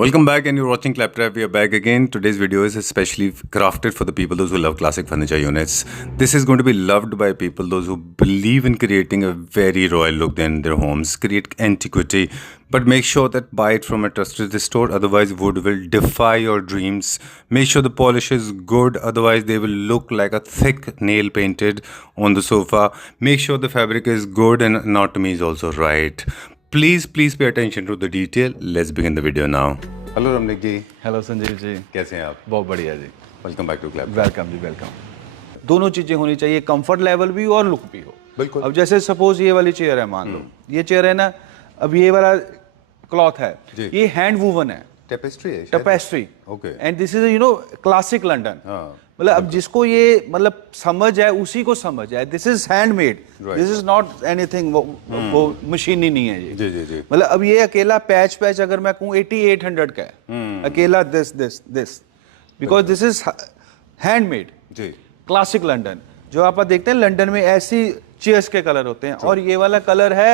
Welcome back, and you're watching Claptrap. We are back again. Today's video is especially crafted for the people, those who love classic furniture units. This is going to be loved by people, those who believe in creating a very royal look in their homes, create antiquity, but make sure that buy it from a trusted store. Otherwise, wood will defy your dreams. Make sure the polish is good. Otherwise, they will look like a thick nail painted on the sofa. Make sure the fabric is good and anatomy is also right. Please pay attention to the detail. Let's begin the video now. Hello Ramnik ji. Hello Sanjeev ji, कैसे हैं आप? बहुत बढ़िया जी। Welcome back to club. Welcome जी, welcome. दोनों चीजें होनी चाहिए, कंफर्ट लेवल भी और लुक भी हो। बिल्कुल। अब जैसे सपोज ये वाली चेयर है, मान लो ये चेयर है ना, अब ये वाला क्लॉथ है, ये हैंड वूवन है, टेपेस्ट्री है, tapestry. Okay. And this is classic London. मतलब अब जिसको ये मतलब समझ है उसी को समझ है। This is handmade, this is not anything वो मशीन ही नहीं है ये। जी जी जी। मतलब अब ये अकेला पैच अगर मैं कहूँ 8800 का है, अकेला this because this is handmade ji, classic London. जो आप देखते हैं लंदन में ऐसी चेयर्स के कलर होते हैं, और ये वाला कलर है,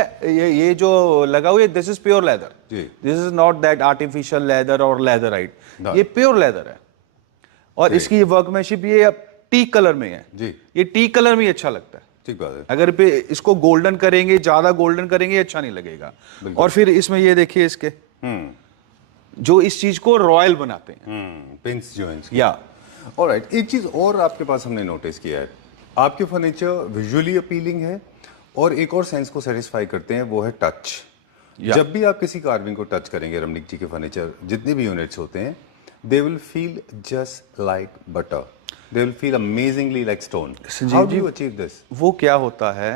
ये जो लगा हुआ है, this is pure leather. This is not that artificial leather और लेदराइट, ये प्योर लेदर है। और इसकी वर्कमैनशिप ये अब टीक कलर में है जी। ये टीक कलर में अच्छा लगता है। ठीक बात है। अगर पे इसको गोल्डन करेंगे, ज्यादा गोल्डन करेंगे, अच्छा नहीं लगेगा। और फिर इसमें ये देखिए इसके जो इस चीज को रॉयल बनाते हैं, पिंस जो हैं या। ऑलराइट, एक चीज और आपके पास हमने नोटिस किया है, आपके फर्नीचर विजुअली अपीलिंग है और एक और सेंस को सेटिस्फाई करते हैं, वो है टच। जब भी आप किसी कार्विंग को टच करेंगे, रमनिक जी के फर्नीचर जितने भी यूनिट्स होते हैं, they will feel just like butter. They will feel amazingly like stone. How do you achieve this? वो क्या होता है,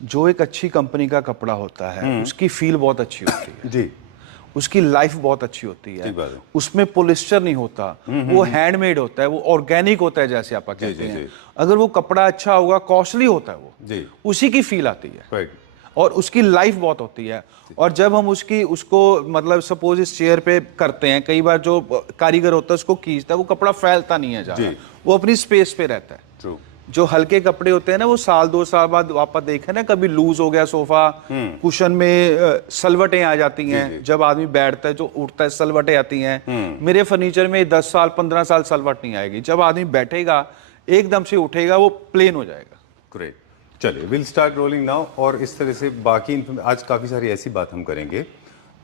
जो एक अच्छी कंपनी का कपड़ा होता है उसकी फील बहुत अच्छी होती है जी, उसकी लाइफ बहुत अच्छी होती है, उसमें पॉलिस्टर नहीं होता, वो हैंडमेड होता है, वो ऑर्गेनिक होता है, जैसे आप कहते हैं। अगर वो कपड़ा अच्छा होगा, कॉस्टली होता है, वो जी, उसी की फील आती है और उसकी लाइफ बहुत होती है। और जब हम उसको मतलब सपोज इस चेयर पे करते हैं, कई बार जो कारीगर होता है उसको खींचता है, वो कपड़ा फैलता नहीं है ज्यादा, वो अपनी स्पेस पे रहता है। True. जो हल्के कपड़े होते हैं ना, वो साल 2 साल बाद वापस देखे ना, कभी लूज हो गया सोफा, कुशन में सलवटें आ जाती हैं, जब आदमी बैठता है, जो उठता है, सलवटें आती हैं। मेरे फर्नीचर में 10 साल 15 साल सलवट नहीं आएगी। जब आदमी बैठेगा, एकदम से उठेगा, वो प्लेन हो जाएगा। ग्रेट, चलिए विल स्टार्ट रोलिंग नाउ। और इस तरह से बाकी आज काफ़ी सारी ऐसी बात हम करेंगे,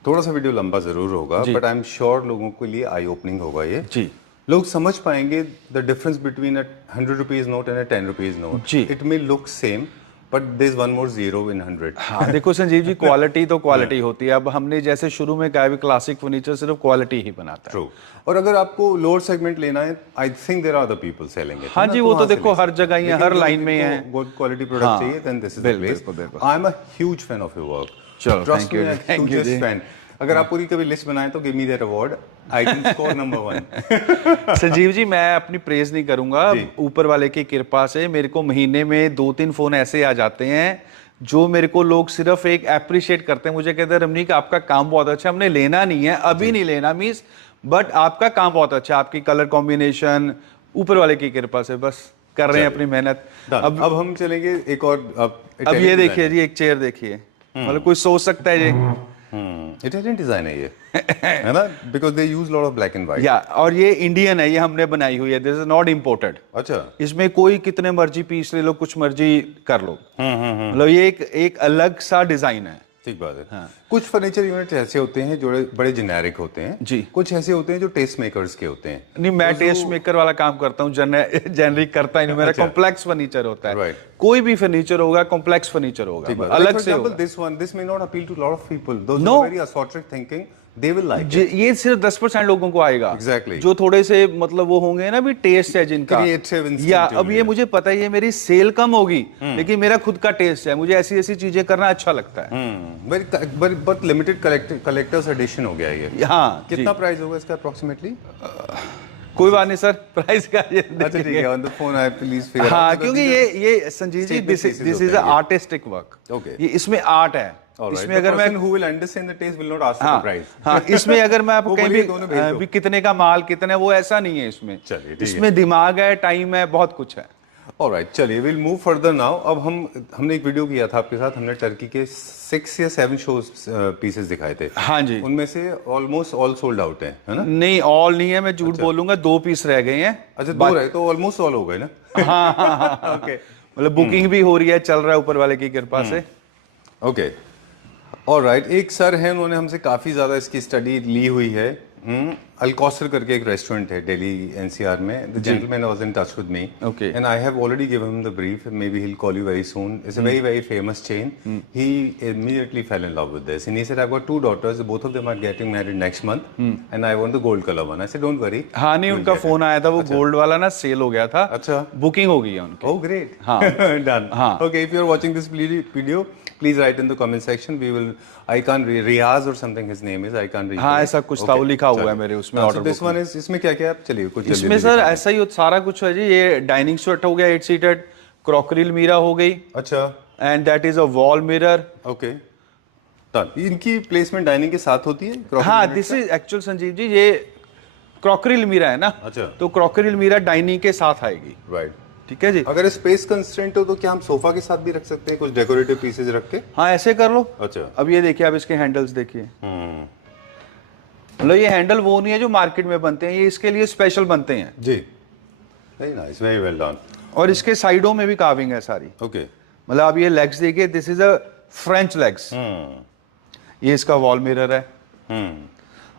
थोड़ा सा वीडियो लंबा ज़रूर होगा, बट आई एम श्योर लोगों के लिए आई ओपनिंग होगा ये जी। लोग समझ पाएंगे the difference between a 100 rupees note and a 10 rupees note जी। It may look same but there is one more zero in 100। हाँ, देखो संजीव जी, क्वालिटी तो क्वालिटी होती है। अब हमने जैसे शुरू में कहा भी क्लासिक फर्नीचर सिर्फ क्वालिटी ही बनाता है। ट्रू। और अगर आपको लोअर सेगमेंट लेना है, I think there are other people selling it. हाँ जी, वो तो देखो हर जगह ही है, हर लाइन में है। गुड क्वालिटी प्रोडक्ट चाहिए, then this is the place. I am a huge fan of your work. चलो, thank you, thank you fan. अगर आप पूरी कभी लिस्ट बनाएं तो give me that award, I can score number 1। Sanjeev ji, मैं अपनी प्रेज नहीं करूंगा, ऊपर वाले की कृपा से मेरे को महीने में 2-3 फोन ऐसे आ जाते हैं जो मेरे को लोग सिर्फ एक अप्रिशिएट करते हैं। मुझे कहते हैं रमनीक आपका काम बहुत अच्छा, हमने लेना नहीं है, अभी नहीं लेना मींस, बट आपका काम बहुत अच्छा है, आपकी कलर कॉम्बिनेशन ऊपर वाले की कृपा से बस कर रहे हैं अपनी मेहनत। अब हम चलेंगे एक और। अब ये देखिए जी, एक चेयर देखिए, मतलब कोई सोच सकता है जी इटालियन डिजाइन है ये, है ना, because they use lot of black and white. या, और ये इंडियन है, ये हमने बनाई हुई है, दिस इज नॉट इम्पोर्टेड। अच्छा, इसमें कोई कितने मर्जी पीस ले लो, कुछ मर्जी कर लो, मतलब ये एक अलग सा डिजाइन है। ठीक बात है। हाँ। कुछ फर्नीचर यूनिट्स ऐसे होते हैं जो बड़े जेनेरिक होते हैं जी, कुछ ऐसे होते हैं जो टेस्ट मेकर्स के होते हैं। नहीं, मैं टेस्ट मेकर वाला काम करता हूँ, जेनेरिक करता ही नहीं। मेरा कॉम्प्लेक्स फर्नीचर होता है। कोई भी फर्नीचर होगा, कॉम्प्लेक्स फर्नीचर होगा, अलग से होगा। This may not appeal to lot of people, those who are very esoteric thinking, they will like it. ये सिर्फ 10% लोगों को आएगा। Exactly. जो थोड़े से मतलब वो होंगे ना भी, टेस्ट है जिनका, या अब ये मुझे पता है ये मेरी सेल कम होगी, लेकिन मेरा खुद का टेस्ट है, मुझे ऐसी ऐसी चीजें करना अच्छा लगता है। बट लिमिटेड कलेक्टर्स एडिशन हो गया ये। हाँ, कितना प्राइस होगा इसका अप्रोक्सीमेटली? कोई बात नहीं सर, प्राइस का ये अच्छा ठीक है, on the phone I please figure. हाँ, क्योंकि ये Sanjeev ji, this is a artistic work. Okay, ये इसमें आर्ट है। इसमें अगर मैं who will understand the taste will not ask for the price। हाँ, इसमें अगर मैं आपको कहीं भी कितने का माल कितने, वो ऐसा नहीं है इसमें। इसमें दिमाग है, टाइम है, बहुत कुछ है। ऑलराइट, चलिए विल मूव फर्दर नाउ। अब हमने एक वीडियो किया था आपके साथ, हमने टर्की के 6 या 7 शोज पीसेस दिखाए थे। हाँ जी। उनमें से ऑलमोस्ट ऑल सोल्ड आउट है ना? नहीं, ऑल नहीं है, मैं झूठ बोलूंगा, 2 पीस रह गए हैं। अच्छा, 2 रहे तो ऑलमोस्ट ऑल हो गए ना? हाँ। ओके, मतलब बुकिंग भी हो रही है, चल रहा है ऊपर वाले की कृपा से। Okay, alright. एक सर हैं, उन्होंने हमसे काफ़ी ज़्यादा इसकी स्टडी ली हुई है। अल्कौसर करके एक रेस्टोरेंट है दिल्ली एनसीआर में। The gentleman was in touch with me and I have already given him the brief, may be he will call you very soon. It's a very very famous chain. He immediately fell in love with this and he said, I've got 2 daughters, both of them are getting married next month and I want the gold color one. I said, don't worry. हाँ, नहीं, उनका phone आया था, वो gold वाला ना cell हो गया था। अच्छा, बुकिंग हो गई है उनकी। Oh great. हाँ। Done. हाँ। Okay, if you're watching this video, please write in the comment section. We will, I can't Riaz or something his name is, I can't read. हाँ, ऐसा कुछ था, वो लिखा हुआ है मेरे उसमें ऑर्डर। दिस वन इज, इसमें क्या क्या है? चलिए कुछ इसमें सर ऐसा ही सारा कुछ है जी। ये डाइनिंग सेट हो गया 8 सीटेड, क्रॉकरी अलमीरा हो गई। अच्छा, and that is a wall mirror. Okay, इनकी प्लेसमेंट डाइनिंग के साथ होती है? हाँ, this is actual Sanjeev ji, ये क्रॉकरी अलमीरा है ना। अच्छा, तो क्रॉकरी अलमीरा डाइनिंग के साथ आएगी। राइट, ठीक है जी। अगर स्पेस कंस्ट्रेंट हो तो क्या हम सोफा के साथ भी रख सकते हैं कुछ डेकोरेटिव पीसेज रख के? हाँ, ऐसे कर लो। अच्छा, अब ये देखिए, आप इसके हैंडल्स देखिए। मतलब ये हैंडल वो नहीं है जो मार्केट में बनते हैं, ये इसके लिए स्पेशल बनते हैं जी। Very nice, very well done. और इसके साइडों में भी कार्विंग है सारी। ओके, मतलब आप ये लेग्स देखिए, this is a French legs. ये इसका वॉल मिरर है।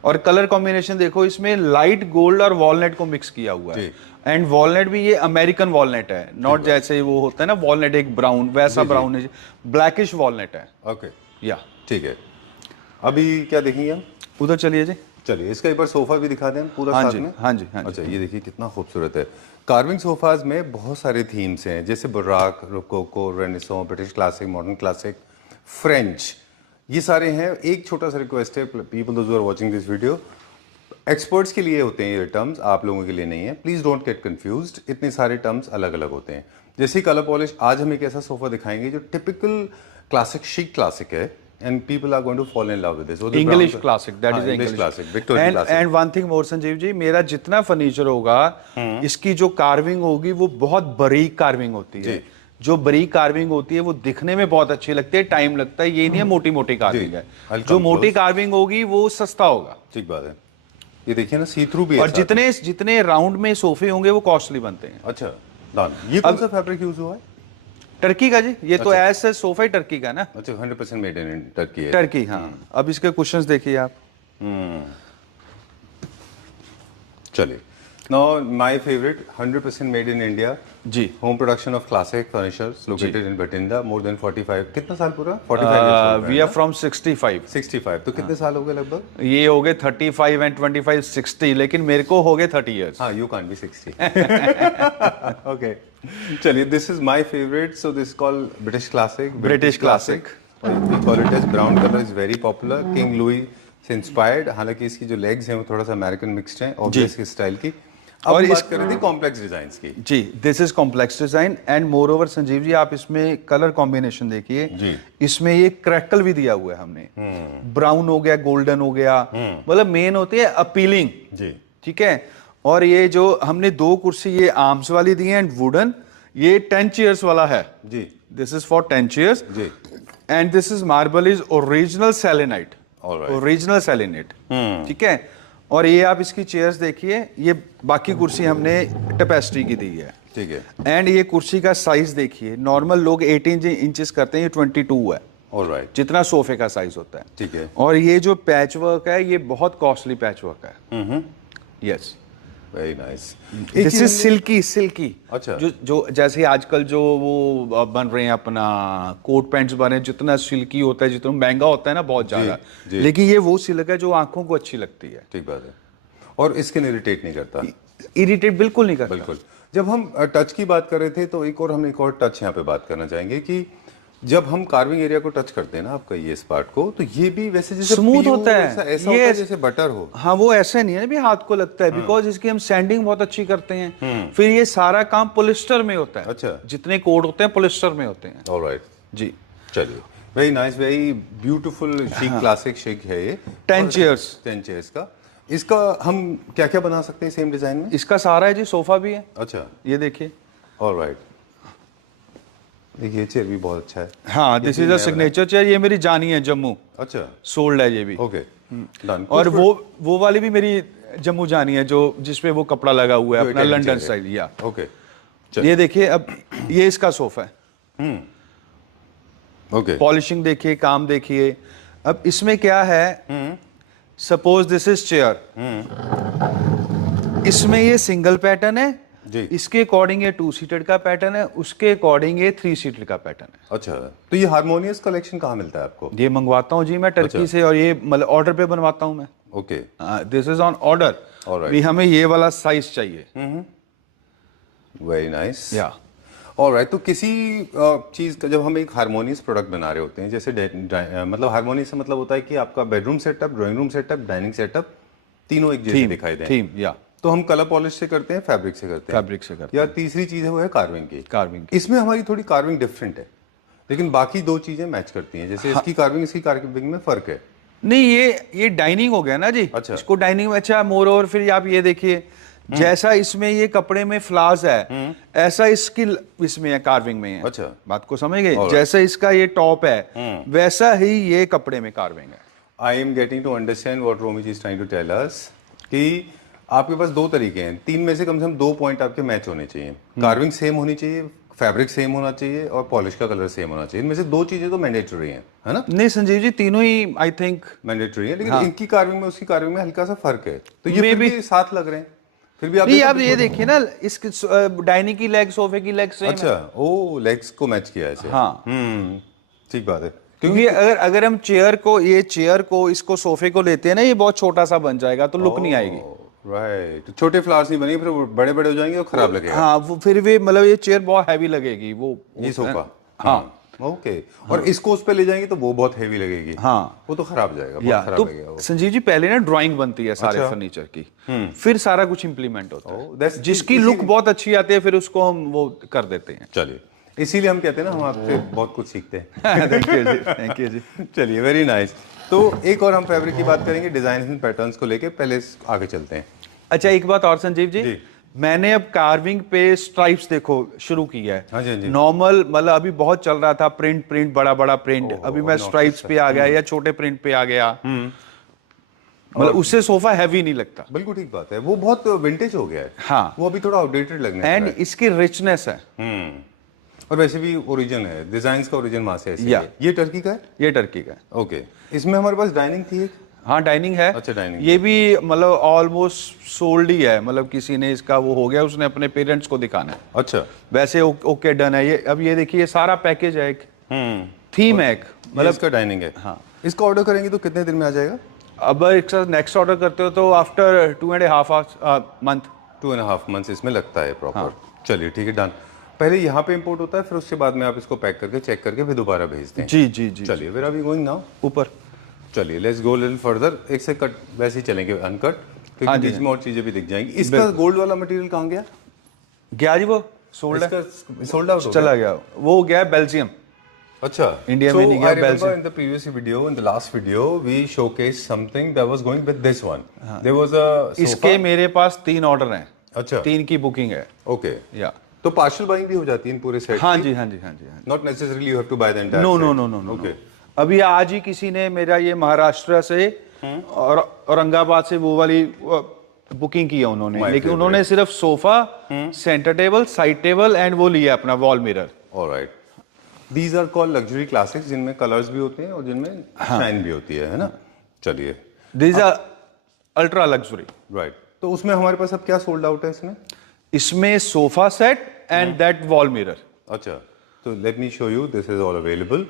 और कलर कॉम्बिनेशन देखो, इसमें लाइट गोल्ड और वॉलनट को मिक्स किया हुआ है। एंड वॉलनट भी ये अमेरिकन वॉलनट है, नॉट जैसे वो होता है ना वॉलनट एक ब्राउन, वैसा ब्राउन है, ब्लैकिश वॉलनट है। ओके, या ठीक है। अभी क्या देखेंगे हम? उधर चलिए जी। चलिए, इसका एक बार सोफा भी दिखा दें पूरा हाँ साथ जी, में। हाँ जी, हाँ जी। अच्छा, ये देखिए कितना खूबसूरत है। कार्विंग सोफाज में बहुत सारे थीम्स हैं, जैसे baroque, rococo, renaissance, British classic, modern classic, French, ये सारे हैं। एक छोटा सा रिक्वेस्ट है, people those who are watching this video, experts के लिए होते हैं ये टर्म्स, आप लोगों के लिए नहीं है। प्लीज डोंट गेट कंफ्यूज्ड, इतने सारे टर्म्स अलग अलग होते हैं। जैसे कलर पॉलिश, आज हम एक ऐसा सोफा दिखाएंगे जो टिपिकल क्लासिक शिक क्लासिक है and people are going to fall in love with this. English classic, that is English classic, Victorian classic. And one thing more Sanjeev ji, मेरा जितना फर्नीचर होगा, इसकी जो कार्विंग होगी वो बहुत बारीक कार्विंग होती है। जो बारीक कार्विंग होती है वो दिखने में बहुत अच्छी लगती है, टाइम लगता है, ये नहीं है मोटी मोटी कार्विंग है। जो मोटी कार्विंग होगी वो सस्ता होगा। ठीक बात है। ये देखिए ना, सी थ्रू भी है। और जितने राउंड में सोफे होंगे वो कॉस्टली बनते हैं। अच्छा, ये कौन सा फैब्रिक यूज हुआ है? टर्की का जी। ये तो ऐसा सोफा ही टर्की का ना। अच्छा, 100% मेड इन टर्की है। टर्की, हाँ। अब इसके कुशन्स देखिए आप। चलिए, now my favourite, 100% made in India ji, home production of classic furnitures located in Bathinda, more than 45, कितना साल पूरा? 45 वी आर फ्रॉम 65। 65, तो कितने साल हो गए लगभग? ये हो गए 35 एंड 25 60, लेकिन मेरे को हो गए 30 इयर्स। हाँ, यू कांट बी 60। ओके, चलिए, this is my favourite, so this called British classic. British classic, we call it as brown colour, is very popular, king Louis से इंस्पायर्ड। हालांकि इसकी जो लेग्स हैं वो थोड़ा सा अमेरिकन मिक्स्ड हैं और इसके स्टाइल की। और इस बात कर रहे थे कॉम्प्लेक्स डिजाइन्स की। जी, this is complex design and more over Sanjeev ji, आप इसमें कलर कॉम्बिनेशन देखिए, इसमें ये क्रैकल भी दिया हुआ है हमने। ब्राउन हो गया, गोल्डन हो गया, मतलब मेन होती है अपीलिंग जी। ठीक है। और ये जो हमने 2 कुर्सी ये आर्म्स वाली दी है एंड वुडन, ये 10 चेयर्स वाला है जी। दिस इज फॉर 10 चेयर्स जी। And this is marble is original selenite, original selenite. ठीक है। और ये आप इसकी चेयर्स देखिए, ये बाकी कुर्सी हमने टेपेस्ट्री की दी है। ठीक है। एंड ये कुर्सी का साइज देखिए, नॉर्मल लोग 18 इंचेस करते हैं, ये 22 है। ऑलराइट, जितना सोफे का साइज होता है। ठीक है। और ये जो पैच वर्क है, ये बहुत कॉस्टली पैच वर्क है। Yes, very nice. This is silky. अच्छा, जो जैसे आजकल जो वो बन रहे हैं अपना कोट पैंट्स बन रहे हैं, जितना सिल्की होता है, जितना महंगा होता है ना बहुत ज्यादा, लेकिन ये वो सिल्क है जो आंखों को अच्छी लगती है। ठीक बात है। और स्किन इरिटेट नहीं करता? इरिटेट बिल्कुल नहीं करता। बिल्कुल। जब हम टच की बात कर रहे थे तो एक और टच यहाँ पे बात करना चाहेंगे कि जब हम कार्विंग एरिया को टच करते हैं ना आपका ये इस पार्ट को, तो ये भी वैसे जैसे स्मूथ होता है, ऐसा होता है जैसे बटर हो। हाँ, वो ऐसा नहीं है ना भी हाथ को लगता है, बिकॉज इसकी हम सैंडिंग बहुत अच्छी करते हैं। फिर ये सारा काम पॉलिस्टर में होता है। अच्छा, जितने कोड होते हैं पॉलिस्टर में होते हैं। ऑलराइट जी। चलिए, वेरी नाइस, वेरी ब्यूटीफुल शिक, क्लासिक शिक है ये। 10 चेयर्स का। इसका हम क्या क्या बना सकते हैं सेम डिजाइन में? इसका सारा है जी, सोफा भी है। अच्छा, ये देखिए। ऑलराइट, देखिए चेयर भी बहुत अच्छा है। हाँ, this is a signature chair. ये मेरी जानी है जम्मू, अच्छा, सोल्ड है ये भी। Okay done. और वो वाली भी मेरी जम्मू जानी है, जो जिसपे वो कपड़ा लगा हुआ है अपना लंदन स्टाइल। या ओके, ये देखिए, अब ये इसका सोफा है। ओके, पॉलिशिंग देखिए, काम देखिए। अब इसमें क्या है, सपोज दिस इज चेयर, इसमें ये सिंगल पैटर्न है जी। इसके अकॉर्डिंग ये 2 सीटेड का पैटर्न है, उसके अकॉर्डिंग ये 3 सीटेड का पैटर्न है। अच्छा, तो ये हारमोनियस कलेक्शन कहाँ मिलता है आपको? ये मंगवाता हूँ जी मैं टर्की से, और ये मतलब ऑर्डर पे बनवाता हूँ मैं। Okay, this is on order. Alright. भी हमें ये वाला साइज चाहिए। Very nice. या ऑलराइट, तो किसी चीज़ का जब हम एक हारमोनियस प्रोडक्ट बना रहे होते हैं, जैसे मतलब हारमोनियस से मतलब होता है कि आपका bedroom setup, drawing room setup, dining setup तीनों एक जैसे दिखाई दें। थीम, या तो हम कलर पॉलिश से करते हैं, फैब्रिक से करते हैं, फैब्रिक से करते या तीसरी चीज़ है वो है कार्विंग की। कार्विंग। इसमें हमारी थोड़ी कार्विंग डिफरेंट है, लेकिन बाकी 2 चीज़ें मैच करती हैं। जैसे इसकी कार्विंग, इसकी कार्विंग में फ़र्क है। नहीं, ये डाइनिंग हो गया ना जी। अच्छा। इसको डाइनिंग में अच्छा मोर ओवर। फिर आप ये देखिए, जैसा इसमें ये कपड़े में फ्लावर्स है, ऐसा इसकी इसमें है, कार्विंग में है। अच्छा, बात को समझ गए? जैसा इसका ये टॉप है, वैसा ही ये कपड़े में कार्विंग है। I am getting to understand what Romi ji is trying to tell us कि आपके पास 2 तरीके हैं, 3 में से कम 2 पॉइंट आपके मैच होने चाहिए। कार्विंग सेम होनी चाहिए, फैब्रिक सेम होना चाहिए, और पॉलिश का कलर सेम होना चाहिए। इनमें से 2 चीजें तो मैंडेटरी हैं, है ना? नहीं संजीव जी, तीनों ही आई थिंक मैंडेटरी है, लेकिन इनकी कार्विंग में उसकी कार्विंग में हल्का सा फर्क है। तो ये फिर भी साथ लग रहे हैं, फिर भी आप नहीं, आप ये देखिए ना, इसकी डाइनिंग की लेग, सोफे की लेग सेम है। अच्छा, ओ लेग्स को मैच किया है ऐसे। हाँ, ठीक बात है। क्योंकि अगर हम चेयर को इसको सोफे को लेते हैं ना, ये बहुत छोटा सा बन जाएगा, तो लुक नहीं आएगी। राइट, छोटे फ्लावर्स नहीं बनेंगे, फिर बड़े बड़े हो जाएंगे और खराब लगेगा। हाँ, वो फिर भी मतलब ये चेयर बहुत हैवी लगेगी वो ये सोफा। हाँ, ओके। और इसको उस पे ले जाएंगे तो वो बहुत हेवी लगेगी। हाँ, वो तो खराब हो जाएगा, या बहुत खराब तो लगेगा वो। संजीव जी, पहले ना ड्राइंग बनती है सारे अच्छा। फर्नीचर की, फिर सारा कुछ इंप्लीमेंट होता है, that's- जिसकी लुक बहुत अच्छी आती है, फिर उसको हम वो कर देते हैं। चलिए, इसीलिए हम कहते हैं ना, हम आपसे बहुत कुछ सीखते हैं। थैंक यू जी, थैंक यू जी। चलिए, वेरी नाइस। तो एक और हम फैब्रिक की बात करेंगे, डिजाइन एंड पैटर्न्स को लेके, पहले आगे चलते हैं। अच्छा, एक बात और संजीव जी, जी। मैंने अब कार्विंग पे स्ट्राइप्स देखो शुरू किया है। हाँ जी, हाँ जी। नॉर्मल मतलब अभी बहुत चल रहा था प्रिंट बड़ा बड़ा प्रिंट, अभी मैं स्ट्राइप्स पे आ गया या छोटे प्रिंट पे आ गया। मतलब उससे सोफा हैवी नहीं लगता। बिल्कुल ठीक बात है, वो बहुत विंटेज हो गया है। हाँ, वो अभी थोड़ा आउटडेटेड लगने लगा एंड है। इसकी रिचनेस है। और वैसे भी ओरिजिन है, डिजाइन का ओरिजिन वहां से ऐसे या। है। ये टर्की का है? ये टर्की का है। ओके। इसमें हमारे पास डाइनिंग थी एक। हाँ, डाइनिंग है। अच्छा, डाइनिंग। ये भी मतलब ऑलमोस्ट सोल्ड ही है, मतलब किसी ने इसका वो हो गया, उसने अपने पेरेंट्स को दिखाना है। अच्छा। वैसे ओके डन है ये। अब ये देखिए, ये सारा पैकेज है, एक थीम है, एक मतलब इसका डाइनिंग है। हाँ। इसका ऑर्डर करेंगे तो कितने दिन में आ जाएगा? अब एक नेक्स्ट ऑर्डर करते हो तो आफ्टर 2.5 मंथ। 2.5 मंथ्स इसमें लगता है प्रॉपर। चलिए ठीक है, डन। पहले यहाँ पे इंपोर्ट होता है, फिर उसके बाद में आप इसको पैक करके चेक करके फिर दोबारा भेजते हैं। जी जी जी। चलिए, where are we going now? ऊपर। चलिए, लेट्स गो लिटिल फर्दर। एक से कट वैसे ही चलेंगे, अनकट, क्योंकि बीच में और चीजें भी दिख जाएंगी। इसका गोल्ड वाला मटेरियल कहाँ गया? गया जी, वो सोल्ड है, इसका सोल्ड आउट चला गया। वो गया बेल्जियम। अच्छा, इंडिया में नहीं गया, Belgium. In the previous video, in the last video, we showcased something that was going with this one. There was a sofa. इसके मेरे पास 3 ऑर्डर हैं। अच्छा, 3 की बुकिंग है। ओके। या तो पार्शियल बाइंग भी हो जाती है इन पूरे सेट? हाँ जी, हाँ जी, हाँ जी, हाँ जी। Not necessarily you have to buy the entire no set. No no no no. Okay. अभी आज ही किसी ने मेरा ये महाराष्ट्र से और औरंगाबाद से वो वाली बुकिंग की है उन्होंने, My लेकिन favorite. उन्होंने सिर्फ sofa, centre table, side table and वो लिया अपना wall mirror. Alright. These are called luxury classics, जिनमें कलर्स भी होते हैं और जिनमें शाइन भी होती है ना? चलिए, this are ultra luxury. Right. तो उसमें हमारे पास अब क्या सोल्ड आउट है इसमें? इसमें sofa set and that wall mirror. अच्छा, तो let me show you, this is all available.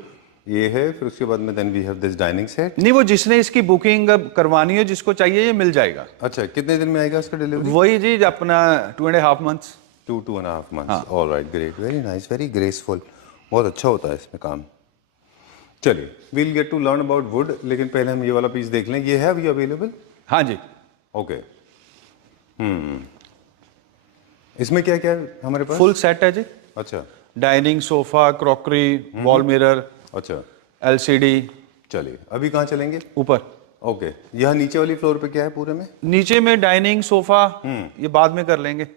ये है, फिर उसके बाद में then we have this dining set. नहीं, वो जिसने इसकी बुकिंग करवानी हो, जिसको चाहिए, ये मिल जाएगा। अच्छा, कितने दिन में आएगा इसका डिलीवरी? वही जी, अपना 2.5 months. 2.5 months। Alright, great, very nice, very graceful. बहुत अच्छा होता है इसमें काम। चलिए, we'll get to learn about wood, लेकिन पहले हम ये वाला पीस देख लें। ये है अभी अवेलेबल? हाँ जी। ओके। इसमें क्या क्या है हमारे पास? फुल सेट है जी। अच्छा, dining, sofa, crockery, wall mirror, अच्छा। एलसीडी। चलिए, अभी कहाँ चलेंगे? ऊपर। ओके, यहाँ नीचे वाली फ्लोर पे क्या है पूरे में? नीचे में डाइनिंग, सोफा, ये बाद में कर लेंगे।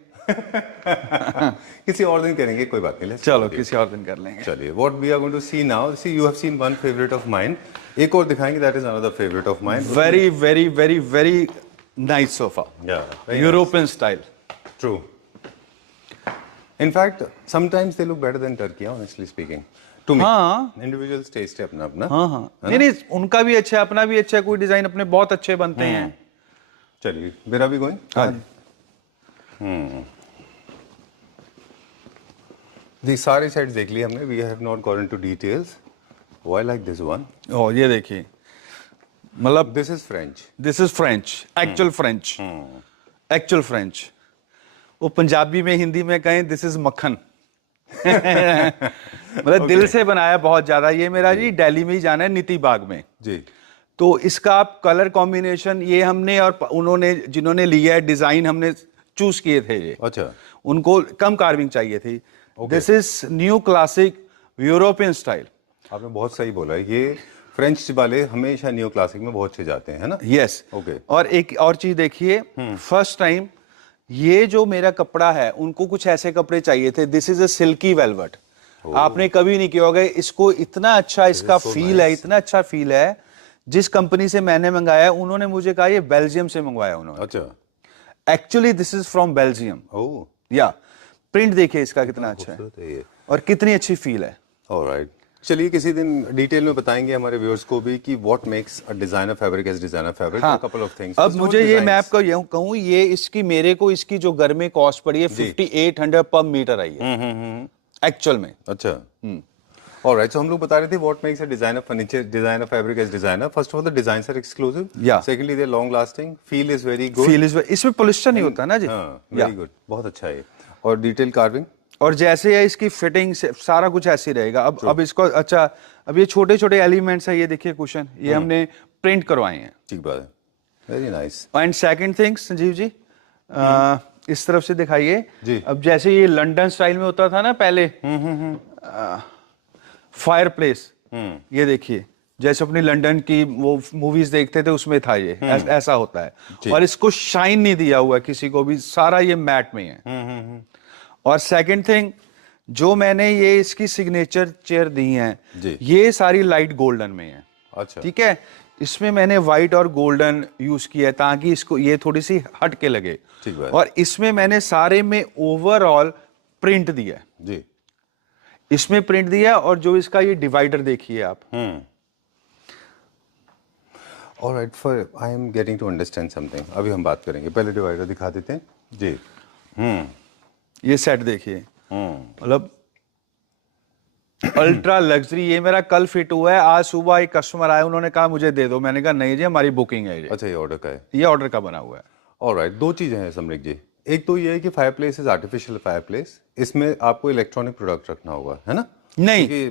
किसी और दिन करेंगे, कोई बात नहीं। चलो किसी और दिन कर लेंगे। चलिए, what we are going to see now, see you have seen one favourite of mine, एक और दिखाएंगे, that is another favourite of mine. Very very very very nice sofa, European style. True. In fact, sometimes they look better than Turkey, honestly speaking. To me. हाँ, Individual taste है अपना अपना। हाँ हाँ, नहीं उनका भी अच्छा है, अपना भी अच्छा है, कोई डिजाइन अपने बहुत अच्छे बनते हैं। चलिए, where are we going? हाँ। The सारे सेट्स देख लिए हमने, we have not gone into details. Oh, I like this one. ओ ये देखिए, मतलब This is French. This is French, actual French, actual French. वो पंजाबी में हिंदी में कहें दिस इज मक्खन। मतलब दिल से बनाया बहुत ज्यादा। ये मेरा जी दिल्ली में ही जाना है, नीति बाग में जी। तो इसका आप कलर कॉम्बिनेशन ये हमने और उन्होंने जिन्होंने लिया है डिजाइन हमने चूज किए थे। ये अच्छा, उनको कम कार्विंग चाहिए थी। This is new classic European style. आपने बहुत सही बोला है, ये फ्रेंच वाले हमेशा न्यू क्लासिक में बहुत अच्छे जाते हैं, है ना? यस। ओके। और एक और चीज देखिए, फर्स्ट टाइम ये जो मेरा कपड़ा है, उनको कुछ ऐसे कपड़े चाहिए थे। This is a silky velvet. आपने कभी नहीं किया होगा इसको, इतना अच्छा इसका फील है, इतना अच्छा फील है। जिस कंपनी से मैंने मंगाया उन्होंने मुझे कहा ये बेल्जियम से मंगवाया उन्होंने। अच्छा। Actually this is from Belgium. Oh, या प्रिंट देखिए इसका कितना अच्छा है और कितनी अच्छी फील है। ऑलराइट, चलिए किसी दिन डिटेल में बताएंगे हमारे व्यूअर्स को भी कि what makes a designer fabric as designer fabric. हाँ, कपल ऑफ थिंग्स। अब मुझे ये मैं आपको ये कहूँ, ये इसकी मेरे को इसकी जो घर में कॉस्ट पड़ी है 5800 पर मीटर आई है एक्चुअल में। अच्छा। ऑलराइट, सो हम लोग बता रहे थे what makes a designer furniture, designer fabric as designer. First of all the designs are exclusive, या secondly they are long lasting, feel is very good, feel is, इसमें पॉलिस्टर नहीं होता ना जी। हाँ, वेरी गुड, बहुत अच्छा है। और डिटेल कार्विंग और जैसे है इसकी फिटिंग से सारा कुछ ऐसे ही रहेगा। अब इसको अच्छा, अब ये छोटे छोटे एलिमेंट्स है, ये देखिए कुशन, ये हमने प्रिंट करवाए हैं। ठीक बात है, very nice. And second thing Sanjeev ji, इस तरफ से दिखाइए जी। अब जैसे ये लंदन स्टाइल में होता था ना पहले, फायर प्लेस, ये देखिए जैसे अपनी लंदन की वो मूवीज देखते थे उसमें था ये, ऐसा होता है। और इसको शाइन नहीं दिया हुआ है किसी को भी, सारा ये मैट में है। और सेकंड थिंग, जो मैंने ये इसकी सिग्नेचर चेयर दी हैं, ये सारी लाइट गोल्डन में है। अच्छा, ठीक है, इसमें मैंने व्हाइट और गोल्डन यूज किया है ताकि इसको ये थोड़ी सी हट के लगे। ठीक है। और इसमें मैंने सारे में ओवरऑल प्रिंट दिया है जी, इसमें प्रिंट दिया। और जो इसका ये डिवाइडर देखिए आप, alright, for I am getting to understand something. अभी हम बात करेंगे, पहले डिवाइडर दिखा देते हैं जी। ये सेट देखिए, मतलब अल्ट्रा लग्जरी। ये मेरा कल फिट हुआ है, आज सुबह एक कस्टमर आया, उन्होंने कहा मुझे दे दो, मैंने कहा नहीं जी हमारी बुकिंग है ये। अच्छा, ये ऑर्डर का है? ये ऑर्डर का बना हुआ है। ऑलराइट, दो चीजें हैं समरिक जी। एक तो ये है कि fire place is artificial fire place, इसमें आपको इलेक्ट्रॉनिक प्रोडक्ट रखना होगा, है ना? नहीं,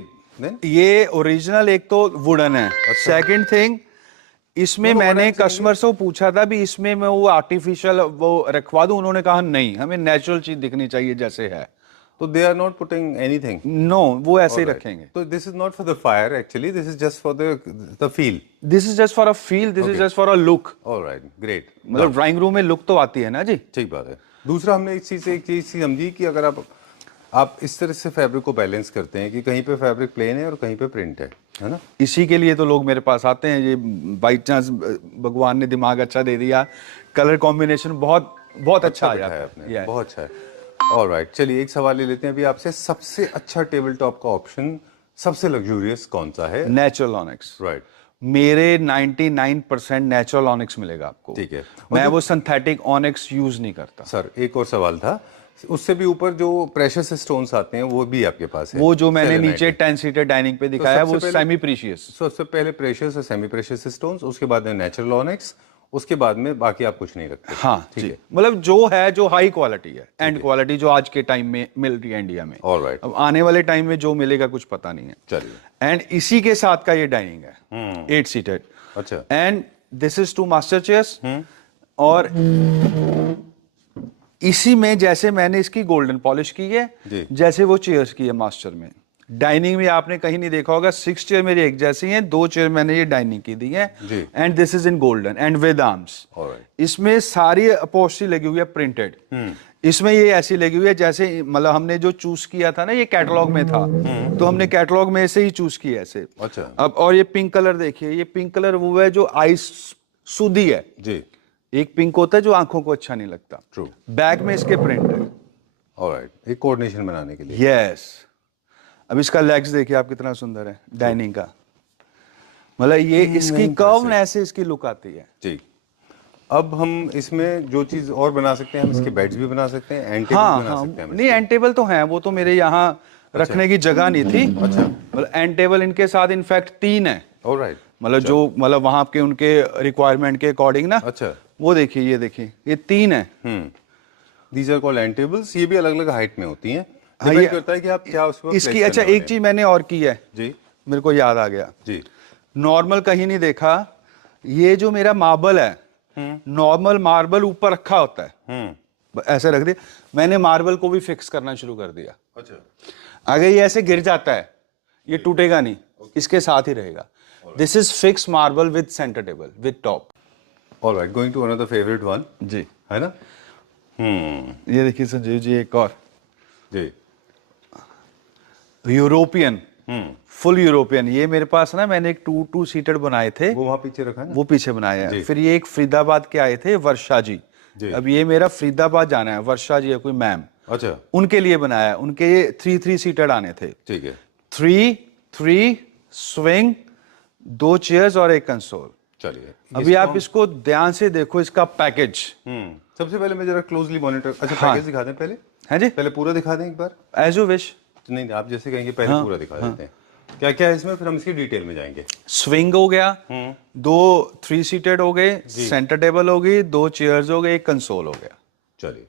ये ओरिजिनल एक तो वुडन है। सेकंड थिंग, इसमें मैंने कस्टमर से पूछा था भी इसमें मैं वो आर्टिफिशियल वो रखवा दूं, उन्होंने कहा नहीं, हमें नेचुरल चीज दिखनी चाहिए जैसे है। तो they are not putting anything? No, वो ऐसे ही रखेंगे। तो this is not for the fire actually, this is just for the feel. This is just for a feel, this is just for a look. Alright, great. मतलब drawing room में look तो आती है ना जी। ठीक बात है। दूसरा, हमने एक चीज समझी कि अगर आप इस तरह से फैब्रिक को बैलेंस करते हैं कि कहीं पे फैब्रिक प्लेन है और कहीं पे प्रिंट है ना? इसी के लिए तो लोग मेरे पास आते हैं। ये बाई चांस भगवान ने दिमाग अच्छा दे दिया, कलर कॉम्बिनेशन बहुत बहुत अच्छा आया है आपने, बहुत अच्छा है। ऑलराइट, चलिए एक सवाल ले लेते हैं अभी आपसे। सबसे अच्छा टेबल टॉप का ऑप्शन, सबसे लग्जूरियस कौन सा है? Natural onyx. राइट, मेरे 99% नेचुरल ऑनिक्स मिलेगा आपको। ठीक है, मैं वो सिंथेटिक ऑनिक्स यूज नहीं करता। सर एक और सवाल था, उससे भी ऊपर जो प्रेशियस स्टोन्स आते हैं वो भी आपके पास है? वो जो मैंने नीचे 10 सीटर डाइनिंग पे दिखाया वो सेमी प्रीशियस। सबसे पहले प्रेशियस और सेमी प्रेशियस स्टोन्स, उसके बाद में नेचुरल ऑनिक्स, उसके बाद में बाकी आप कुछ नहीं रखते? हाँ, ठीक है। मतलब जो है, जो हाई क्वालिटी है, एंड क्वालिटी जो आज के टाइम में मिल रही है इंडिया में। ऑलराइट, अब आने वाले टाइम में जो मिलेगा कुछ पता नहीं है। चलिए, एंड इसी के साथ का ये डाइनिंग है 8 सीटेड। अच्छा, and this is 2 master chairs. और इसी में जैसे मैंने इसकी गोल्डन पॉलिश की है, जैसे वो चेयर्स की है मास्टर में। डाइनिंग में आपने कहीं नहीं देखा होगा, 6 चेयर मेरी एक जैसी हैं, 2 चेयर मैंने ये डाइनिंग की दी है। And this is in golden and with arms. इसमें सारी अपोस्ट्री लगी हुई है प्रिंटेड। इसमें ये ऐसी लगी हुई है जैसे मतलब हमने जो चूज किया था ना, ये कैटलॉग में था, तो हमने कैटलॉग में से ही चूज किया ऐसे। अच्छा। अब और ये पिंक कलर देखिए, ये पिंक कलर वो है जो आइस सूदी है जी। एक पिंक होता है जो आंखों को अच्छा नहीं लगता। ट्रू। बैक में इसके प्रिंट है। ऑलराइट, एक कोऑर्डिनेशन बनाने के लिए। यस। अब इसका लेग्स देखिए आप कितना सुंदर है डाइनिंग का, मतलब ये इसकी कर्वनेस से इसकी लुक आती है। जी। अब हम इसमें जो चीज और बना सकते हैं, हम इसके बेड्स भी बना सकते हैं, एंड टेबल हाँ बना हाँ, सकते हैं हम नहीं एंड टेबल तो है, वो तो मेरे यहाँ रखने की जगह नहीं थी। अच्छा। मतलब एंड टेबल इनके साथ इनफैक्ट 3 है। ऑलराइट। मतलब जो मतलब वहां के उनके रिक्वायरमेंट के अकॉर्डिंग ना। अच्छा। वो देखिए, ये देखिए, ये 3 है। These are called end tables. ये भी अलग अलग हाइट में होती हैं, हाँ, डिपेंड ये करता है कि आप क्या उसको इसकी अच्छा एक चीज मैंने और की है जी। मेरे को याद आ गया जी। नॉर्मल कहीं नहीं देखा। ये जो मेरा मार्बल है, नॉर्मल मार्बल ऊपर रखा होता है, ऐसे रख दिया, मैंने मार्बल को भी फिक्स करना शुरू कर दिया। अच्छा। अगर ये ऐसे गिर जाता है ये टूटेगा नहीं, इसके साथ ही रहेगा। This is fix marble with centre table with top. Alright, going to another favourite one. जी, है ना। ये देखिए संजीव जी एक और जी। European, full European. ये मेरे पास ना मैंने एक 2 सीटेड बनाए थे, वो वहां पीछे रखा है ना? वो पीछे बनाए हैं। फिर ये एक फरीदाबाद के आए थे, वर्षा जी। जी। अब ये मेरा फरीदाबाद जाना है, वर्षा जी है कोई मैम, अच्छा। उनके लिए बनाया। उनके ये 3 सीटेड आने थे। ठीक है। 3 स्विंग, 2 चेयर्स और एक कंसोल। चलिए, अभी आप इसको ध्यान से देखो, इसका पैकेज। सबसे पहले मैं जरा क्लोजली मॉनिटर। अच्छा, हाँ। पैकेज दिखा दें पहले? है जी, पहले पूरा दिखा दें एक बार। As you wish. नहीं, आप जैसे कहेंगे पहले पूरा दिखा देते हैं। क्या क्या है इसमें, फिर हम इसकी डिटेल में जाएंगे। स्विंग हो गया, 2 3 सीटेड हो गए, सेंटर टेबल हो गई, 2 चेयर्स हो गए, एक कंसोल हो गया। चलिए,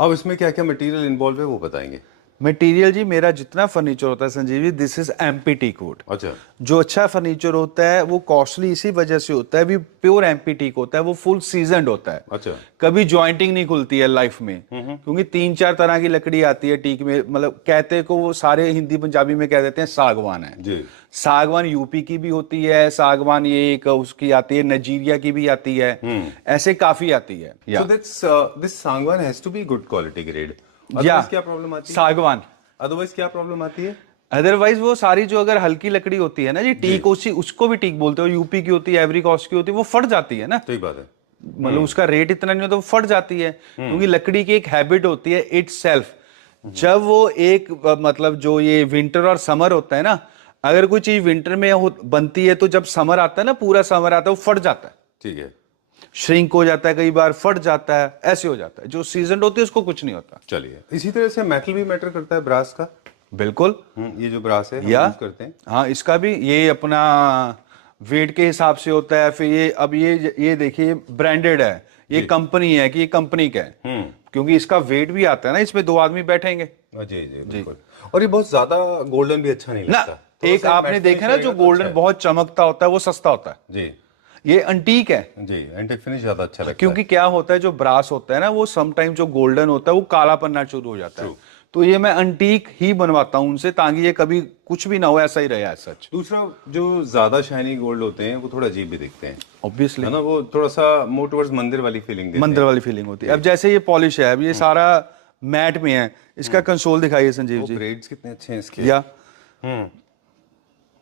अब इसमें क्या क्या मटेरियल इन्वॉल्व है वो बताएंगे। मटेरियल जी, मेरा जितना फर्नीचर होता है Sanjeev ji, this is MP teak wood. अच्छा। जो अच्छा फर्नीचर होता है वो कॉस्टली इसी वजह से होता है, भी प्योर एमपी टीक होता है, वो फुल सीजनड होता है। अच्छा। कभी जॉइंटिंग नहीं खुलती है लाइफ में, क्योंकि 3-4 तरह की लकड़ी आती है टीक में। मतलब कहते को वो सारे हिंदी पंजाबी में कह देते हैं सागवान है जी। सागवान यूपी की भी होती है सागवान, ये एक उसकी आती है, नाइजीरिया की भी आती है, ऐसे काफी आती है। So this sagwan has to be good quality grade. या अदरवाइज क्या प्रॉब्लम आती है? सागवान, अदरवाइज क्या प्रॉब्लम आती है? अदरवाइज वो सारी जो अगर हल्की लकड़ी होती है ना जी, टीक उसको भी टीक बोलते हो, यूपी की होती है, एवरी कॉस्ट की होती है, वो फट जाती है ना। सही बात है। मतलब उसका रेट इतना नहीं होता, वो फट जाती है, क्योंकि लकड़ी की एक हैबिट होती है इटसेल्फ। जब वो एक मतलब जो ये विंटर और समर होता है ना, अगर कोई चीज विंटर में बनती है तो जब समर आता है ना, पूरा समर आता है, वो फट जाता है। ठीक है। श्रिंक हो जाता है, कई बार फट जाता है, ऐसे हो जाता है। जो सीजन होती है उसको कुछ नहीं होता। चलिए, इसी तरह से मेटल भी मैटर करता है, ब्रास का। बिल्कुल। ये जो ब्रास है हम या यूज करते हैं। हाँ, इसका भी ये अपना वेट के हिसाब से होता है। फिर ये अब ये देखिए ब्रांडेड है, ये कंपनी है कि ये कंपनी का है, क्योंकि इसका वेट भी आता है ना, इसमें 2 आदमी बैठेंगे। जी जी बिल्कुल। और ये बहुत ज्यादा गोल्डन भी अच्छा नहीं ना, लगता। एक आपने देखा ना जो गोल्डन बहुत चमकता होता है वो सस्ता होता है जी। ये अंटीक है जी, एंटीक फिनिश ज्यादा अच्छा लगता है। क्योंकि क्या होता है, जो ब्रास होता है ना, वो समटाइम जो गोल्डन होता है वो काला पन्ना शुरू हो जाता है। तो ये मैं अंटीक ही बनवाता हूं उनसे, ताकि ये कभी कुछ भी ना हो, ऐसा ही रहे as सच। दूसरा, जो ज्यादा शाइनी गोल्ड होते हैं वो थोड़ा अजीब भी दिखते हैं, ऑब्वियसली, है ना। वो थोड़ा सा मोर टुवर्ड्स मंदिर वाली फीलिंग देते मंदिर वाली फीलिंग होती है। अब जैसे ये पॉलिश है, अब ये सारा मैट में है, इसका कंसोल दिखाइए संजीव हैं। जी। ब्रेड्स कितने अच्छे हैं इसके। या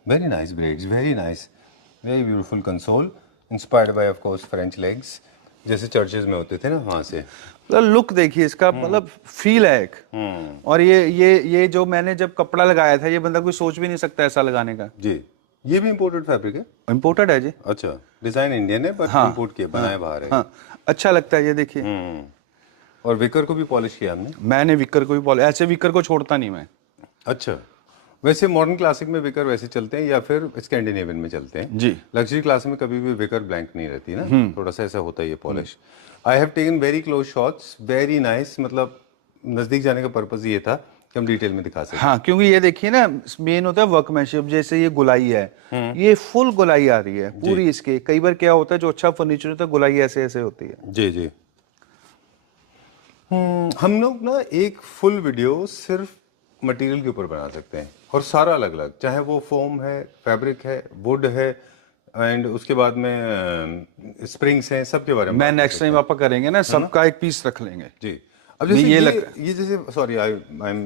very nice breads, very nice, very beautiful console, inspired by of course French legs, जैसे चर्चेज में होते थे ना, वहां से। मतलब लुक देखिए इसका, मतलब फील है एक। और ये जो मैंने जब कपड़ा लगाया था, ये बंदा कोई सोच भी नहीं सकता ऐसा लगाने का। जी। ये भी इंपोर्टेड फैब्रिक है? इम्पोर्टेड है जी। अच्छा, डिजाइन इंडियन है बट इंपोर्ट किया, बनाया बाहर है। हाँ, अच्छा लगता है ये देखिए। और विकर को भी पॉलिश किया हमने। मैंने विकर को भी पॉलिश, ऐसे विकर को छोड़ता नहीं मैं। अच्छा, वैसे मॉडर्न क्लासिक में विकर वैसे चलते हैं या फिर स्कैंडिनेवियन में चलते हैं जी। लग्जरी क्लास में कभी भी विकर ब्लैंक नहीं रहती ना, थोड़ा सा ऐसा होता है ये polish. I have taken very close shots, very nice. मतलब नजदीक जाने का पर्पज ये था कि हम डिटेल में दिखा सकें। हाँ, क्योंकि ये देखिए ना, मेन होता है वर्कमैनशिप। जैसे ये गुलाई है, ये फुल गुलाई आ रही है पूरी इसके। कई बार क्या होता है, जो अच्छा फर्नीचर होता है, गुलाई ऐसे ऐसे होती है। जी जी। हम लोग ना एक फुल वीडियो सिर्फ मटेरियल के ऊपर बना सकते हैं, और सारा अलग अलग, चाहे वो फोम है, फैब्रिक है, वुड है, एंड उसके बाद में स्प्रिंग्स हैं, सब के बारे में मैं नेक्स्ट टाइम आपका करेंगे ना, सबका एक पीस रख लेंगे। जी। अब जैसे ये ये जैसे sorry I am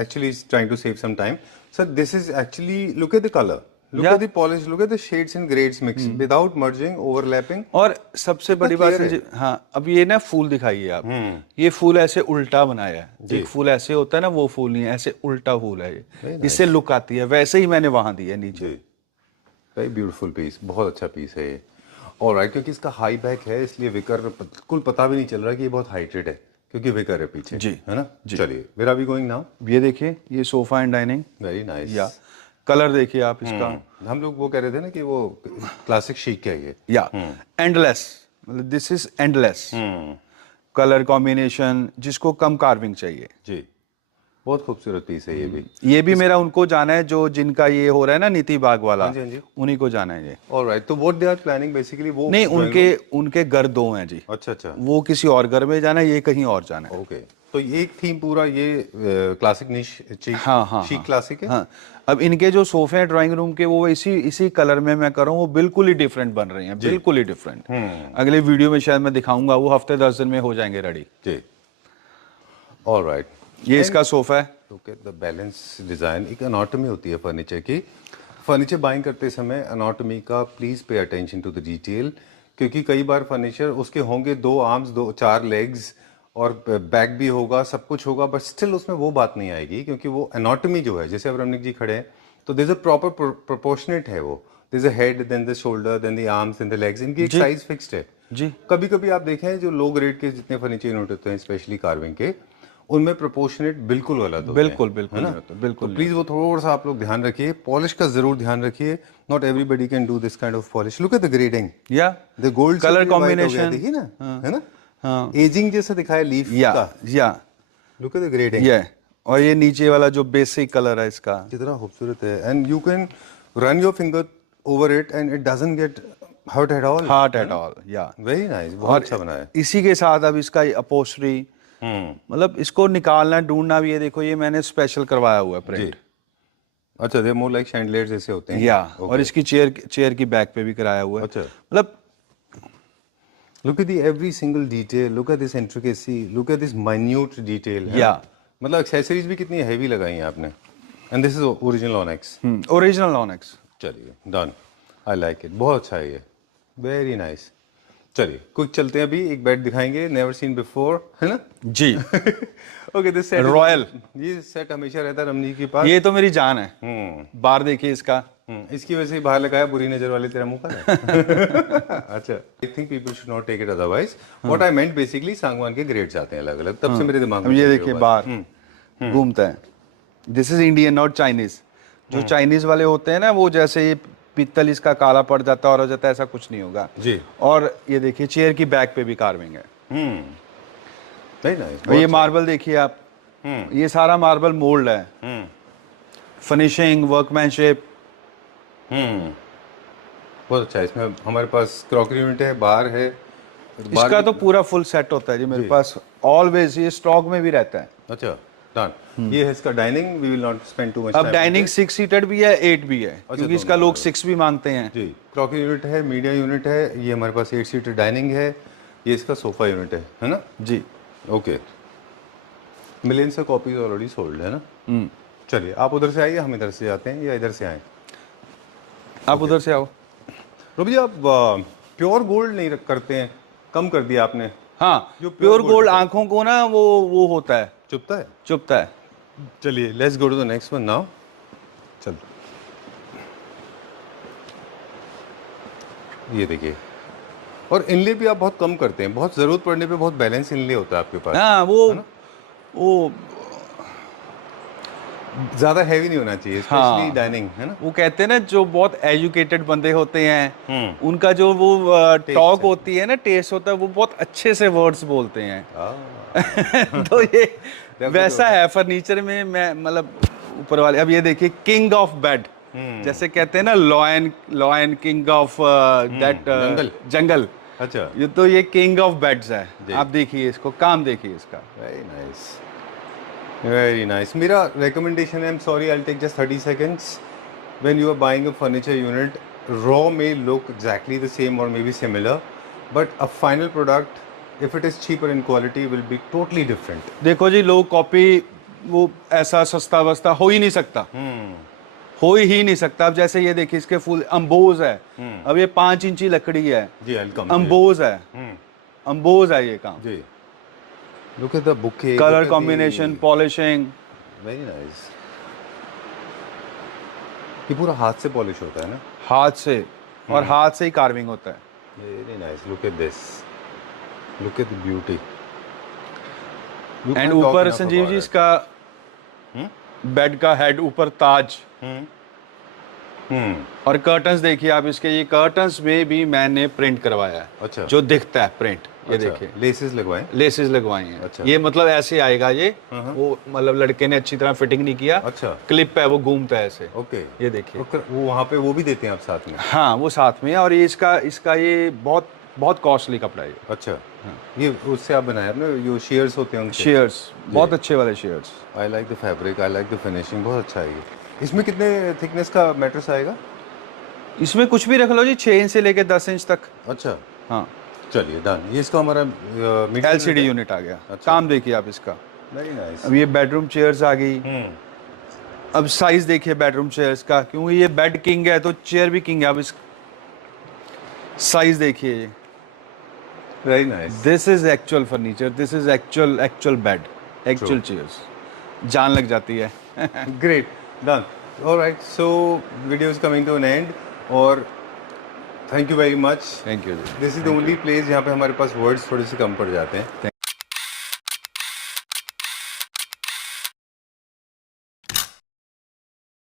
actually trying to save some time sir this is actually look at the colour look at the polish look at the shades and grades mix without merging overlapping और सबसे बड़ी बात हाँ अब ये ना फूल दिखाइए आप ये फूल ऐसे उल्टा बनाया है एक फूल ऐसे होता है ना वो फूल नहीं है ऐसे उल्टा फूल है ये इससे लुक आती है वैसे ही मैंने वहां दिया नीचे वेरी ब्यूटीफुल पीस बहुत अच्छा पीस है ये और राइट क्योंकि इसका हाई बैक है इसलिए विकर बिल्कुल पता भी नहीं चल रहा कि ये बहुत हाइटेड है क्योंकि विकर है पीछे जी है ना चलिए where are we going now ये देखिए ये sofa and dining very nice या कलर देखिए आप इसका हम लोग वो कह रहे थे ना कि वो क्लासिक शीक है ये या एंडलेस मतलब this is endless colour combination जिसको कम कार्विंग चाहिए जी बहुत खूबसूरत पीस है ये भी मेरा उनको जाना है जो जिनका ये हो रहा है ना नीति बाग वाला हाँ जी। उन्हीं को जाना है ये ऑलराइट तो what they are planning basically वो नहीं उनके घर दो हैं जी अच्छा वो किसी और घर में जाना है ये कहीं और जाना है ओके तो ये एक थीम पूरा ये क्लासिक निश हाँ शीक क्लासिक है हाँ अब इनके जो सोफे हैं ड्राइंग रूम के वो इसी कलर में मैं कर रहा हूँ वो बिल्कुल ही डिफरेंट बन रहे हैं बिल्कुल ही डिफरेंट अगले वीडियो में शायद मैं दिखाऊंगा वो हफ्ते 10 दिन में हो जाएंगे रेडी जी ऑलराइट ये इसका सोफा है look at the balance design एक एनाटॉमी होती है फर्नीचर की फर्नीचर बाइंग करते समय एनाटॉमी का please pay attention to the detail क्योंकि कई बार फर्नीचर उसके होंगे 2 आर्म्स 4 लेग्स और बैक भी होगा सब कुछ होगा बट स्टिल उसमें वो बात नहीं आएगी क्योंकि वो एनाटॉमी जो है जैसे अब रमनिक जी खड़े हैं तो there is a proper proportionate है वो there is a head then the shoulder then the arms then the legs इनकी एक साइज फिक्स्ड है जी कभी कभी आप देखें जो लो ग्रेड के जितने फर्नीचर यूनिट होते हैं स्पेशली कार्विंग के उनमें प्रोपोर्शनेट बिल्कुल गलत होता बिल्कुल बिल्कुल है ना बिल्कुल तो प्लीज वो थोड़ा सा आप लोग ध्यान रखिए पॉलिश का जरूर ध्यान रखिए not everybody can do this kind of polish look at the grading या द गोल्ड कलर कॉम्बिनेशन देखिए ना है ना हाँ एजिंग जैसे दिखाया लीफ का या लुक एट द ग्रेडिंग या और ये नीचे वाला जो बेसिक कलर है इसका कितना खूबसूरत है and you can run your finger over it and it doesn't get hurt at all या वेरी नाइस बहुत अच्छा बनाया इसी के साथ अब इसका अपहोल्स्ट्री मतलब इसको निकालना ढूंढना भी है देखो ये मैंने स्पेशल करवाया हुआ है प्रिंट अच्छा दे मोर लाइक शैंडलियर्स जैसे होते हैं या और इसकी चेयर की बैक पे भी कराया हुआ है अच्छा मतलब look at the every single detail look at this intricacy look at this minute detail या मतलब एक्सेसरीज भी कितनी हैवी लगाई हैं आपने and this is original onyx original onyx चलिए डन आई लाइक इट बहुत अच्छा है ये वेरी नाइस चलिए कुछ चलते हैं अभी एक बेड दिखाएंगे नेवर सीन बिफोर है ना जी ओके दिस सेट रॉयल ये सेट हमेशा रहता है रमनी के पास ये तो मेरी जान है बाहर देखिए इसका इसकी वजह से बाहर लगाया बुरी नजर वाले तेरा मुंह पर अच्छा I think people should not take it otherwise what I meant basically सांगवान के ग्रेड्स आते हैं अलग अलग तब से मेरे दिमाग में ये देखिए बाहर घूमता है this is Indian not Chinese जो चाइनीज वाले होते हैं ना वो जैसे ये पित्तल इसका काला पड़ जाता है और हो जाता है ऐसा कुछ नहीं होगा जी और ये देखिए चेयर की बैक पे भी कार्विंग है वेरी नाइस ये मार्बल देखिए आप ये सारा मार्बल मोल्ड है फिनिशिंग वर्कमैनशिप बहुत अच्छा है इसमें हमारे पास क्रॉकरी यूनिट है बार है इसका तो पूरा फुल सेट होता है जी मेरे पास ऑलवेज ये स्टॉक में भी रहता है अच्छा डन ये है इसका dining we will not spend too much अब डाइनिंग 6 सीटेड भी है 8 भी है क्योंकि इसका लोग 6 भी मांगते हैं जी क्रॉकरी यूनिट है मीडिया यूनिट है ये हमारे पास 8 सीटर डाइनिंग है ये इसका सोफा यूनिट है ना जी okay millions of copies already sold है ना चलिए आप उधर से आइए हम इधर से जाते हैं या इधर से आए आप उधर से आओ रूबी जी आप प्योर गोल्ड नहीं करते हैं कम कर दिया आपने हाँ जो प्योर गोल्ड आंखों को ना वो होता है चुपता है चलिए let's go to the next one now चल ये देखिए और इनले भी आप बहुत कम करते हैं बहुत जरूरत पड़ने पे बहुत बैलेंस इनले होता है आपके पास हाँ वो ज्यादा हैवी नहीं होना चाहिए स्पेशली डाइनिंग है ना वो कहते हैं ना जो बहुत एजुकेटेड बंदे होते हैं उनका जो वो टॉक होती है ना टेस्ट होता है वो बहुत अच्छे से वर्ड्स बोलते हैं तो ये वैसा है फर्नीचर में मैं मतलब ऊपर वाले अब ये देखिए किंग ऑफ बेड जैसे कहते हैं ना लॉयन किंग ऑफ दैट जंगल अच्छा ये किंग ऑफ बेड्स है आप देखिए इसको काम देखिए इसका वेरी नाइस मेरा recommendation है I'm sorry I'll take just 30 seconds when you are buying a furniture unit raw may look exactly the same or maybe similar but a final product if it is cheaper in quality, will be totally different. देखो जी, लो copy वो ऐसा सस्ता वस्ता हो ही नहीं सकता, हो ही नहीं सकता। अब जैसे ये देखिए, इसके फुल अम्बोज है, अब ये 5 इंची लकड़ी है जी, अम्बोज है, अम्बोज है ये काम जी। Look at the bouquet, colour combination, polishing, very nice. ये पूरा हाथ से पॉलिश होता है ना? हाथ से, और हाथ से ही कार्विंग होता है। Very nice, look at this, look at the beauty. And ऊपर संजीव जी इसका बेड का हेड ऊपर ताज, और कर्टन्स देखिए आप इसके, ये कर्टन्स में भी मैंने प्रिंट करवाया है। अच्छा। जो दिखता है प्रिंट, ये अच्छा, देखिए लेसेस लगवाए, लेसेस लगवाई हैं। अच्छा। ये मतलब ऐसे आएगा ये, वो मतलब लड़के ने अच्छी तरह फिटिंग नहीं किया। अच्छा। क्लिप है वो घूमता है ऐसे। ओके, ये देखिए, वो वहाँ पे वो भी देते हैं आप साथ में? हाँ वो साथ में है, और ये इसका ये बहुत बहुत कॉस्टली कपड़ा है ये। अच्छा, ये उससे आप बनाए आपने, ये शेयर्स होते हैं उनसे? शेयर्स, बहुत अच्छे वाले shares. I like the fabric, I like the finishing, बहुत अच्छा है ये। इसमें कितने थिकनेस का मैट्रेस आएगा? इसमें कुछ भी रख लो जी, 6 इंच से लेके 10 इंच तक। अच्छा, हाँ, चलिए डन। ये इसका हमारा LCD यूनिट आ गया। अच्छा। काम देखिए आप इसका। Very nice. अब ये बेडरूम चेयर्स आ गई। अब साइज देखिए बेडरूम चेयर्स का, क्योंकि ये बेड किंग है तो चेयर भी किंग है। अब इस साइज देखिए, ये very nice. This is actual furniture, this is actual bed, actual chairs, जान लग जाती है। Great, done. Alright, so video is coming to an end, और thank you very much. Thank you जी। This is the only place जहाँ पे हमारे पास words थोड़े से कम पड़ जाते हैं।